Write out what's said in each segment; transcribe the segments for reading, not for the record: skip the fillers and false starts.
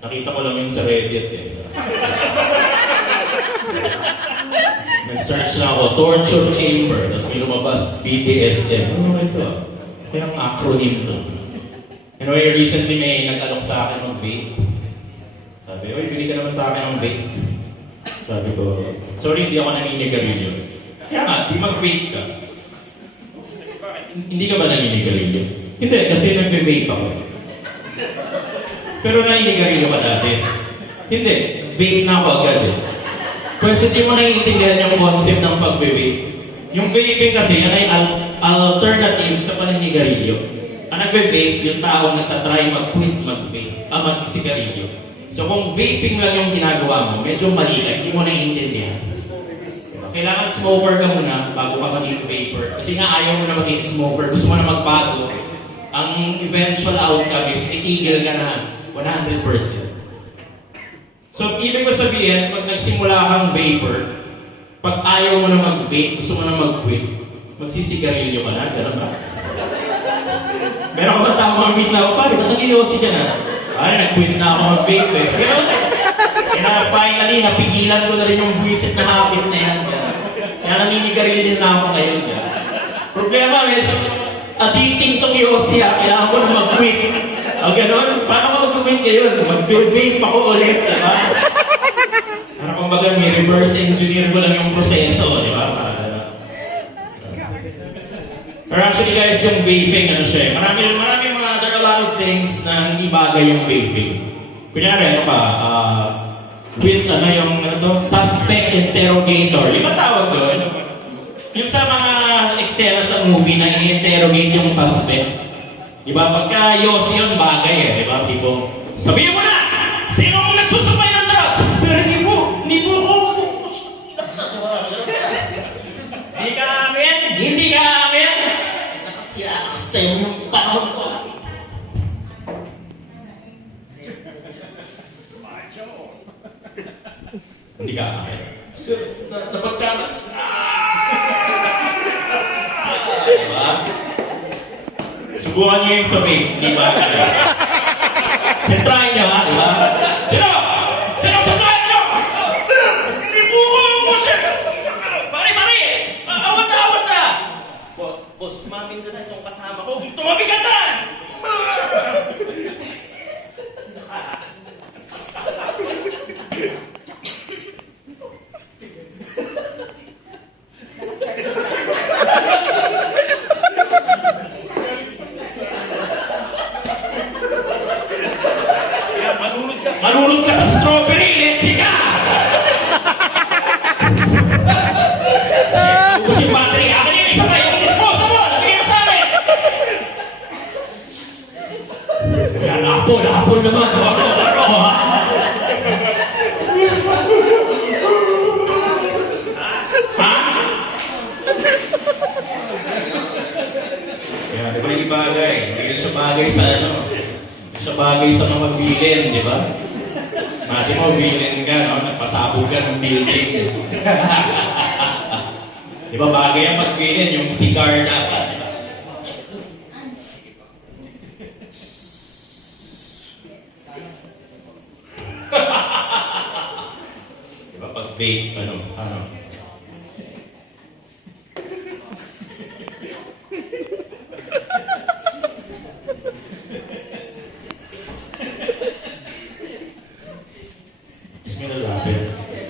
Nakita ko lang yun sa Reddit eh. Nag-search lang ako, torture chamber, tapos may lumabas BDSM. Ano ito? Kaya ang acronym to. Anyway, recently may nag-alok sa akin ng vape. Sabi, oy, bili ka naman sa akin ng vape. Sabi ko, sorry, hindi ako naninigarilyo. Kaya nga, di mag-vape ka. Hindi ka ba naninigarilyo? Hindi, kasi nag-vape ako. Pero naninigarilyo ka dati. Hindi, vape na ako agad eh. Kasi hindi mo naiintindihan yung concept ng pag-vape. Yung vaping kasi, yan ay alternative sa paninigarilyo. Ang nag-vape, yung taong nagtatry mag-quit mag-sigarilyo. So kung vaping lang yung ginagawa mo, medyo mali ka, hindi mo naiintindihan. Kailangan smoker ka muna bago ka maging vapor. Kasi nga ayaw mo na maging smoker, gusto mo na magbago. Ang eventual outcome is itigil ka na 100%. So ibig ko sabihin, pag nagsimula kang vapor, pag ayaw mo na mag-vape, gusto mo na mag-quit, magsisigarilyo ka na, gano'n ba? Meron ka ba tamang meet na ako, pare, nag-iossi ka na. Pare, nag-quit na ako mag-vape eh. Gano'n? Kaya finally, napigilan ko na rin yung buwisit na habit na yan. Kaya naninigarilyo din na ako ngayon. Problema, medyo addicting tong iossi ha. Kailangan ko na mag-quit. O gano'n? Paano mag-quit ngayon? Mag-vape ako ulit, diba? Ano kung baga, may reverse engineer ko lang yung proseso, di ba? Pero actually guys, yung vaping, ano siya, marami mga, there are a lot of things na hindi bagay yung vaping. Kunyari, ano ka, with, suspect interrogator. Yung ba tawag doon? Yung sa mga eksena sa movie na i-interrogate yung suspect. Di ba? Pagka Yossi yun, bagay eh. Di ba? Tipo, sabihin mo na! Sino ang nagsusupay ng drugs? Sir, hindi po ako. Hindi ka amin! Hindi ka amin! Nakasilakas sa yung panahon ko. Hindi ka amin. Sir, napagkamat sa... Diba? Subukan niyo yung sabihin, di ba? Sentrahin niyo, ha? Diba? Sino? Sino sentrahin niyo? Sir! Hindi po ako, sir! Pare! Awat na! Boss, mamin ka na itong kasama ko. Tumabi ka dyan! Manunod ka sa strawberry, leche ka! Si battery, akin yung isa pa, yung disposable! Bigyan sa amin! Yan, apple naman! Ha? Kaya, di ba yung bagay? Hindi siya bagay sa ano? Siya bagay sa mga villain, di ba? Imagine mo, villain ka, no? Nagpasabog ka ng building. Di ba bagay ang mag-villain, yung cigar dapat, di ba? Di ba pag vape, ano?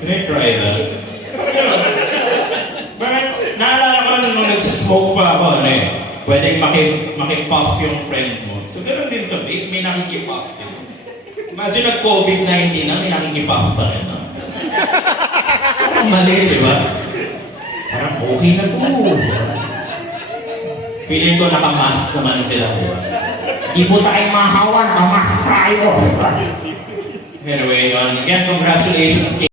Can I try that? Bakit? Naalala ko nung nagsismoke pa ako, ano eh. Pwedeng makipuff yung friend mo. So, ganoon din sa vape, may nakikipuff din. Imagine nag-COVID-19 na, may nakikipuff pa rin, no? Parang mali, di ba? Parang okay na po. Feeling ko nakamask naman sila. Di po tayo mahawan, namask tayo. Anyway, again, congratulations.